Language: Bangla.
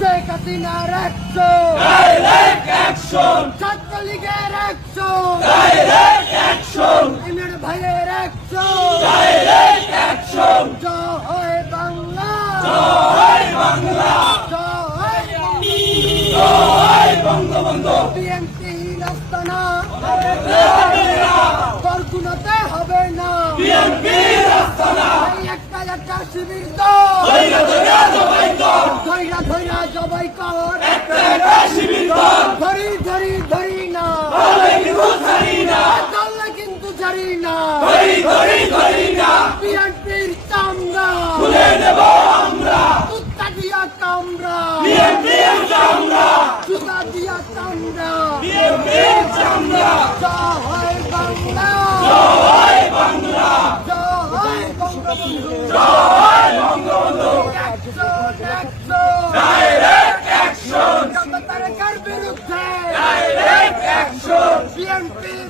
শেখ হাসিনার অ্যাকশন, ছাত্রলীগের অ্যাকশন, ইমরান ভাইয়ের অ্যাকশন, জয় বাংলা, জয় বঙ্গবন্ধু। বিএনপি রাস্তানা বরগুনাতে হবে না, একটা একটা শিবির তো ধৈরা জবাই কর, ধরি না চললে কিন্তু ছাড়ি না, বিএনপির চামড়া কুত্তা দিয়া কামড়া, জুতা দিয়া চামড়া, জয় বাংলা, জয় বঙ্গবন্ধু। অ্যাকশন, বিরুদ্ধে বিএনপির